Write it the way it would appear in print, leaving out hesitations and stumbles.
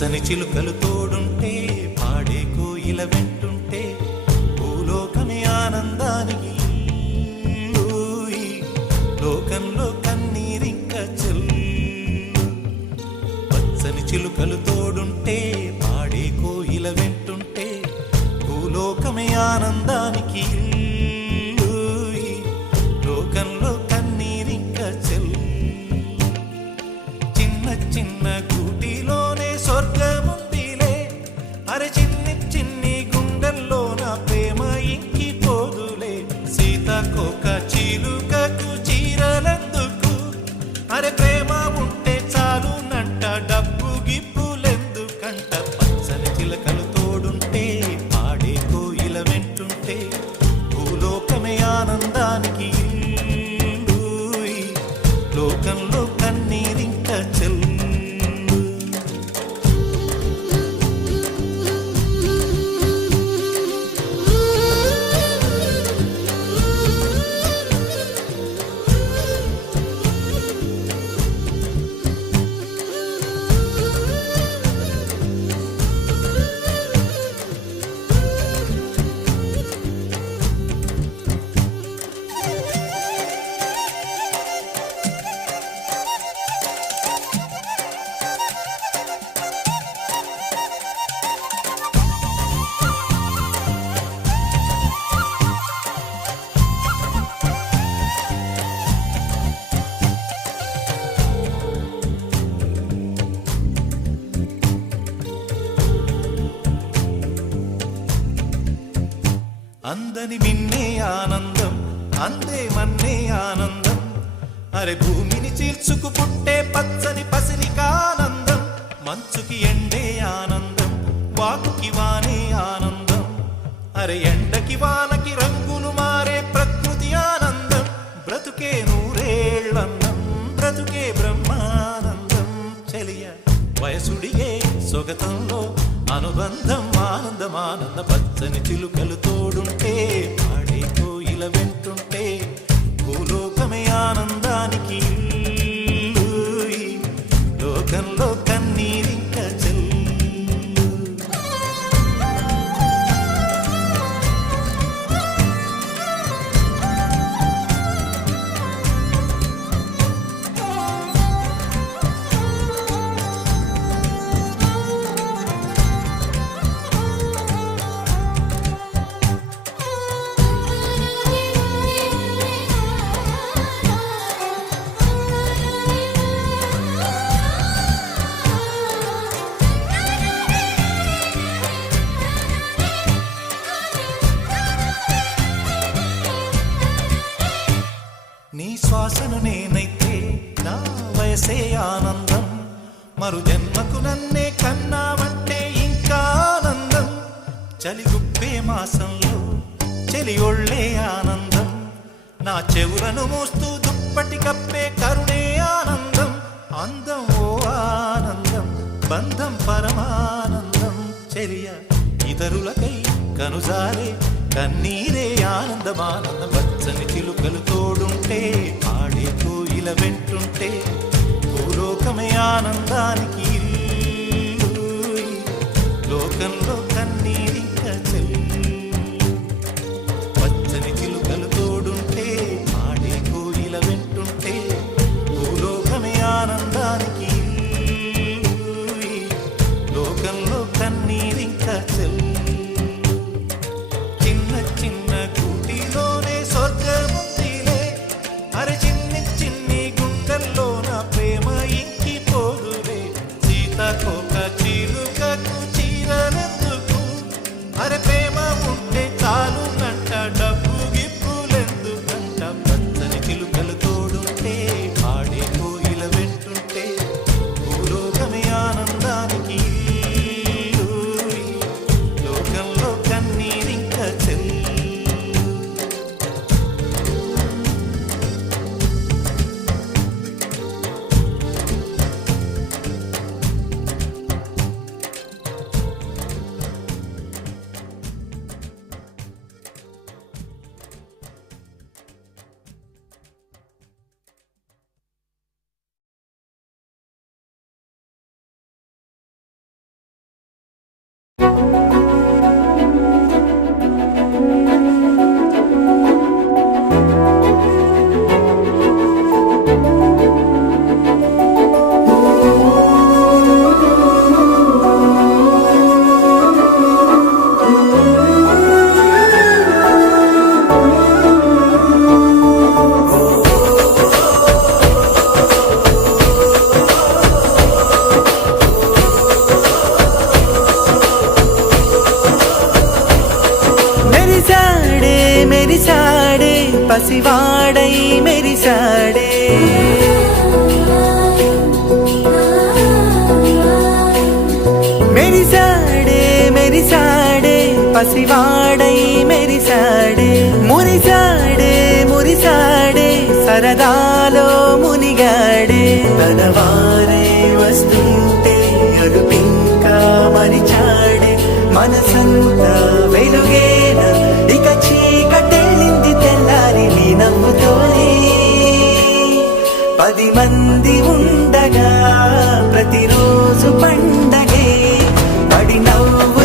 పచ్చని చిలుకలు తోడుంటే పాడే కోయిల వెంటుంటే భూలోకమే ఆనందానికి లోకంలో కన్నీరింక చెల్లు పచ్చని చిలుకలు తోడుంటే పాడే కోయిల వెంటుంటే భూలోకమే ఆనందానికి లోకంలో కన్నీరింక చెల్లు చిన్న చిన్న గూటిలోనే స్వర్గముందిలే అరే చిన్ని చిన్ని గుండెల్లో నా ప్రేమ ఇంకిపోదులే సీతాకోక చిలుకకు చీరలెందుకు అరే ప్రేమ ఉంటే చాలు నంట డబ్బు గిప్పులెందుకంట పచ్చని చిలకలు తోడుంటే పాడే కోయిల వెంటుంటే భూలోకమే ఆనందానికి లోకంలో కన్నీరింక చెల్లు అందని మిన్నే ఆనందం అందే మన్నే ఆనందం అరే భూమిని చీల్చుకు పుట్టే పచ్చని పసిరికానందం మంచుకి ఎండే ఆనందం వాకుకి వానే ఆనందం అరే ఎండకి వానకి రంగులు మారే ప్రకృతి ఆనందం బ్రతుకే నూరేళ్ళందం బ్రతుకే బ్రహ్మానందం చెలియ వయసుడిగే సొగతంలో అనుబంధం ఆనందమానంద పచ్చని చిలుకలు తోడుంటే పాడే కోయిల వెంటుంటే భూలోకమే ఆనందానికి లోకంలో కన్నీరింక చెల్లు నీ శ్వాసను నేనైతే నా వయసే ఆనందం మరు జన్మకు నన్నే కన్నావంటే ఇంకా ఆనందం చలిగుప్పే మాసంలో చెలి ఒళ్ళే ఆనందం నా చెవులను మోస్తూ దుప్పటి కప్పే కరుణే ఆనందం అందం ఓ ఆనందం బంధం పరమానందం చెలియ ఇతరులకై కనుజారే కన్నీరే ఆనందమానందం పచ్చని చిలుకలు తోడుంటే పాడే కోయిల వెంటుంటే భూలోకమే ఆనందానికి లోకంలో కన్నీరింక చెల్లు పచ్చని చిలుకలు తోడుంటే పాడే కోయిల వెంటుంటే భూలోకమే ఆనందానికి లోకంలో కన్నీరింక చెల్లు చిన్న చిన్న గూటిలోనే స్వర్గముందిలే అరే చిన్ని చిన్ని గుండెల్లో నా ప్రేమ ఇంకిపోదులే పసివాడై మెరిసాడే మురిసాడే మురిసాడే సరదాలో మునిగాడే తన వారే వస్తుంటే అడుపింకా మరిచాడే మనసంతా వెలుగేన ఇక చీకటెళ్ళింది తెల్లారి నీ నవ్వుతోనే 10 మంది ఉండగా ప్రతిరోజు పండగే పడి నవ్వు